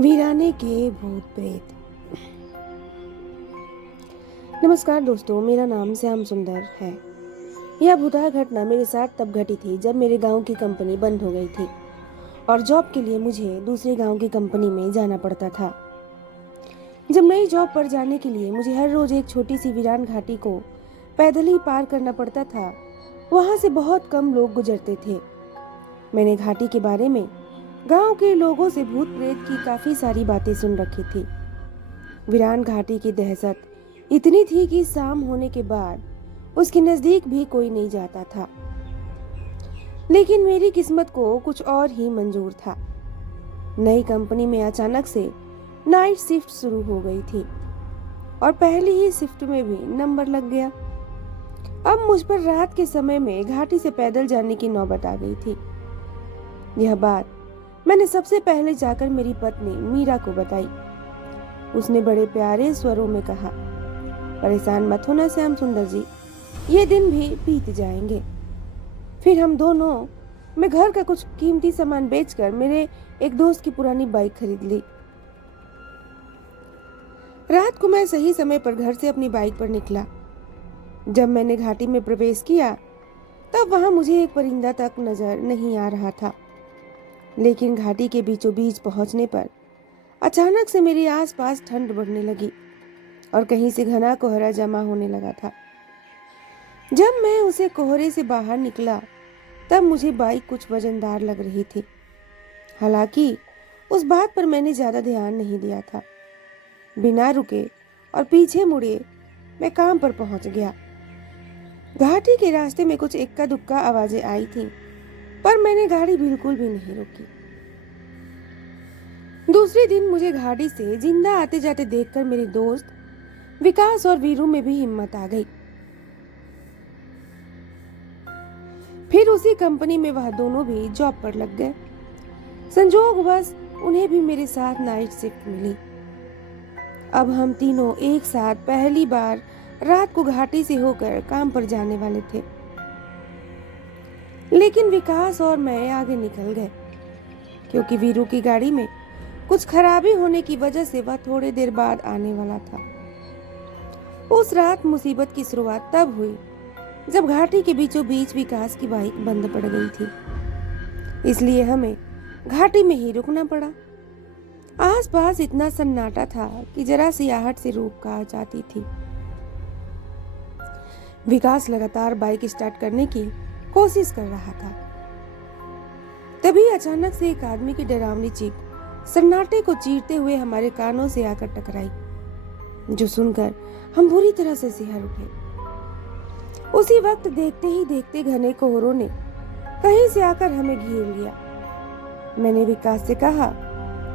वीराने के भूत प्रेत। नमस्कार दोस्तों, मेरा नाम श्याम सुंदर है। यह भूतहा घटना मेरे साथ तब घटी थी जब मेरे गांव की कंपनी बंद हो गई थी और जॉब के लिए मुझे दूसरे गांव की कंपनी में जाना पड़ता था। जब नई जॉब पर जाने के लिए मुझे हर रोज एक छोटी सी वीरान घाटी को पैदल ही पार करना पड़ता था, वहां से बहुत कम लोग गुजरते थे। मैंने घाटी के बारे में गांव के लोगों से भूत प्रेत की काफी सारी बातें सुन रखी थी। वीरान घाटी की दहशत इतनी थी कि शाम होने के बाद उसके नजदीक भी कोई नहीं जाता था। लेकिन मेरी किस्मत को कुछ और ही मंजूर था। नई कंपनी में अचानक से नाइट शिफ्ट शुरू हो गई थी और पहली ही शिफ्ट में भी नंबर लग गया। अब मुझ पर रात के समय में घाटी से पैदल जाने की नौबत आ गई थी। यह बात मैंने सबसे पहले जाकर मेरी पत्नी मीरा को बताई। उसने बड़े प्यारे स्वरों में कहा, परेशान मत होना श्याम सुंदर जी, ये दिन भी बीत जाएंगे। फिर हम दोनों मैं घर का कुछ कीमती सामान बेचकर मेरे एक दोस्त की पुरानी बाइक खरीद ली। रात को मैं सही समय पर घर से अपनी बाइक पर निकला। जब मैंने घाटी में प्रवेश किया तब वहां मुझे एक परिंदा तक नजर नहीं आ रहा था। लेकिन घाटी के बीचों बीच पहुंचने पर अचानक से मेरे आसपास ठंड बढ़ने लगी और कहीं से घना कोहरा जमा होने लगा था। जब मैं उसे कोहरे से बाहर निकला तब मुझे बाइक कुछ वजनदार लग रही थी। हालांकि उस बात पर मैंने ज्यादा ध्यान नहीं दिया था। बिना रुके और पीछे मुड़े मैं काम पर पहुंच गया। घाटी के रास्ते में कुछ इक्का दुक्का आवाजें आई थीं, पर मैंने गाड़ी बिल्कुल भी नहीं रोकी। दूसरे दिन मुझे घाटी से जिंदा आते जाते देखकर मेरे दोस्त विकास और वीरू में भी हिम्मत आ गई। फिर उसी कंपनी में वह दोनों भी जॉब पर लग गए। संजोगवश उन्हें भी मेरे साथ नाइट शिफ्ट मिली। अब हम तीनों एक साथ पहली बार रात को घाटी से होकर काम पर जाने वाले थे। लेकिन विकास और मैं आगे निकल गए क्योंकि वीरू की गाड़ी में कुछ खराबी होने की वजह से वह थोड़ी देर बाद आने वाला था। उस रात मुसीबत की शुरुआत तब हुई जब घाटी के बीचों बीच विकास की बाइक बंद पड़ गई थी, इसलिए हमें घाटी में ही रुकना पड़ा। आसपास इतना सन्नाटा था कि जरा सी आहट से रूह कांप जाती थी। विकास लगातार बाइक स्टार्ट करने की कोशिश कर रहा था। तभी अचानक से एक आदमी की डरावनी चीख सन्नाटे को चीरते हुए हमारे कानों से आकर टकराई, जो सुनकर हम बुरी तरह से सिहर उठे। उसी वक्त देखते ही देखते घने कोहरों ने कहीं से आकर हमें घेर लिया। मैंने विकास से कहा,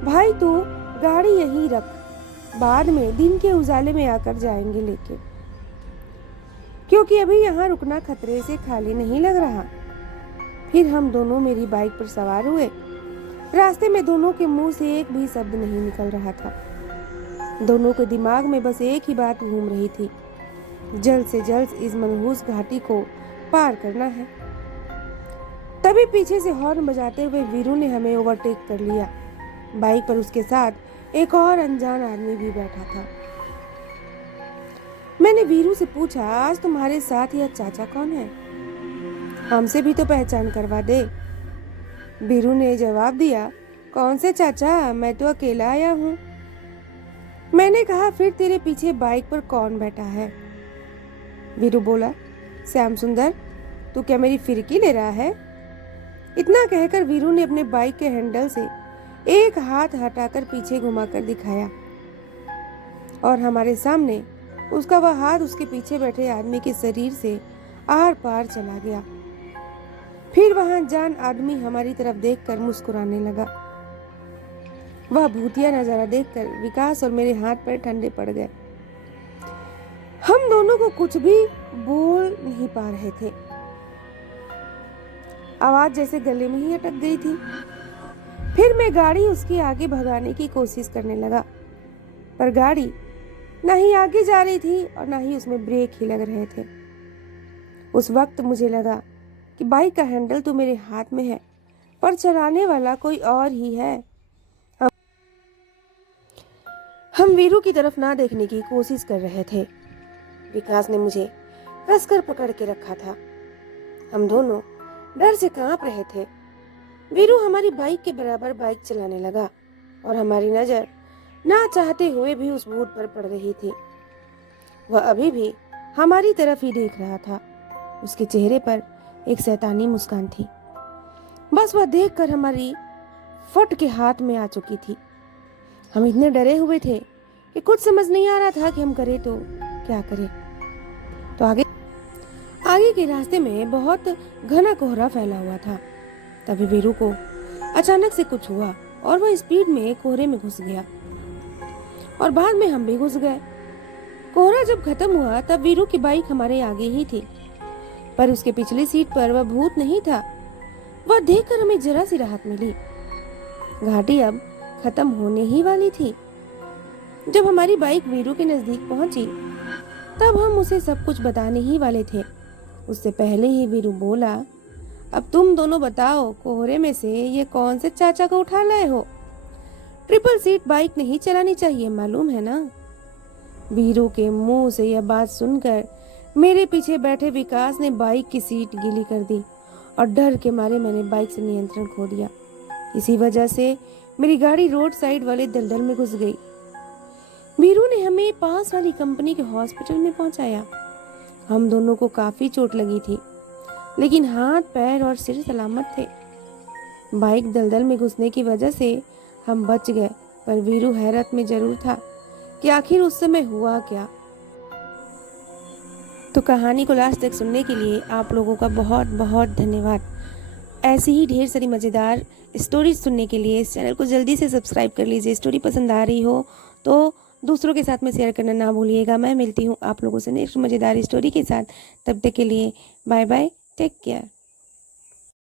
भाई तू गाड़ी यहीं रख, बाद में दिन के उजाले में आकर जाएंगे लेके, क्योंकि अभी यहाँ रुकना खतरे से खाली नहीं लग रहा। फिर हम दोनों मेरी बाइक पर सवार हुए। रास्ते में दोनों के मुंह से एक भी शब्द नहीं निकल रहा था। दोनों के दिमाग में बस एक ही बात घूम रही थी, जल्द से जल्द इस मनहूस घाटी को पार करना है। तभी पीछे से हॉर्न बजाते हुए वीरू ने हमें ओवरटेक कर लिया। बाइक पर उसके साथ एक और अनजान आदमी भी बैठा था। मैंने वीरू से पूछा, आज तुम्हारे साथ यह चाचा कौन है? हमसे भी तो पहचान करवा दे। वीरू ने जवाब दिया, कौन से चाचा, मैं तो अकेला आया हूँ। मैंने कहा, फिर तेरे पीछे बाइक पर कौन बैठा है? वीरू बोला, श्याम सुंदर, तू क्या मेरी फिरकी ले रहा है? इतना कहकर वीरू ने अपने बाइक के हैंडल से एक हाथ हटाकर पीछे घुमाकर दिखाया और हमारे सामने उसका वह हाथ उसके पीछे बैठे आदमी के शरीर से आर पार चला गया। फिर वहां जान आदमी हमारी तरफ देखकर मुस्कुराने लगा। वह भूतिया नजारा देखकर विकास और मेरे हाथ पैर ठंडे पड़ गए। हम दोनों को कुछ भी बोल नहीं पा रहे थे। आवाज जैसे गले में ही अटक गई थी। फिर मैं गाड़ी उसके आगे भगाने की कोशिश करने लगा, पर गाड़ी ना ही आगे जा रही थी और ना ही उसमें ब्रेक ही लग रहे थे। उस वक्त मुझे लगा कि बाइक का हैंडल तो मेरे हाथ में है, पर चलाने वाला कोई और ही है। हम वीरू की तरफ ना देखने की कोशिश कर रहे थे। विकास ने मुझे कसकर पकड़ के रखा था। हम दोनों डर से कांप रहे थे। वीरू हमारी बाइक के बराबर बाइक चलाने लगा और हमारी नजर ना चाहते हुए भी उस भूत पर पड़ रही थी। वह अभी भी हमारी तरफ ही देख रहा था। उसके चेहरे पर एक शैतानी मुस्कान थी। बस वह देखकर हमारी फट के हाथ में आ चुकी थी। हम इतने डरे हुए थे कि कुछ समझ नहीं आ रहा था कि हम करें तो क्या करें। तो आगे के रास्ते में बहुत घना कोहरा फैला हुआ था। तभी वीरू को अचानक से कुछ हुआ और वह स्पीड में कोहरे में घुस गया और बाद में हम भी घुस गए। कोहरा जब खत्म हुआ तब वीरू की बाइक हमारे आगे ही थी, पर उसके पिछली सीट पर वह भूत नहीं था। वह देखकर हमें जरा सी राहत मिली। घाटी अब खत्म होने ही वाली थी। जब हमारी बाइक वीरू के नजदीक पहुंची तब हम उसे सब कुछ बताने ही वाले थे। उससे पहले ही वीरू बोला, अब तुम दोनों बताओ, कोहरे में से ये कौन से चाचा को उठा लाए हो? ट्रिपल सीट बाइक नहीं चलानी चाहिए, मालूम है ना? वीरू के मुंह से यह बात सुनकर मेरे पीछे बैठे विकास ने बाइक की सीट गीली कर दी और डर के मारे मैंने बाइक से नियंत्रण खो दिया। इसी वजह से मेरी गाड़ी रोड साइड वाले दलदल में घुस गई। वीरू ने हमें पास वाली कंपनी के हॉस्पिटल में पहुंचाया। हम दोनों को काफी चोट लगी थी, लेकिन हाथ, पैर और सिर सलामत थे। बाइक दलदल में घुसने की वजह से हम बच गए, पर वीरू हैरत में जरूर था कि आखिर उस समय हुआ क्या। तो कहानी को लास्ट तक सुनने के लिए आप लोगों का बहुत बहुत धन्यवाद। ऐसी ही ढेर सारी मज़ेदार स्टोरीज सुनने के लिए इस चैनल को जल्दी से सब्सक्राइब कर लीजिए। स्टोरी पसंद आ रही हो तो दूसरों के साथ में शेयर करना ना भूलिएगा। मैं मिलती हूँ आप लोगों से नेक्स्ट मज़ेदार स्टोरी के साथ। तब तक के लिए बाय बाय, टेक केयर।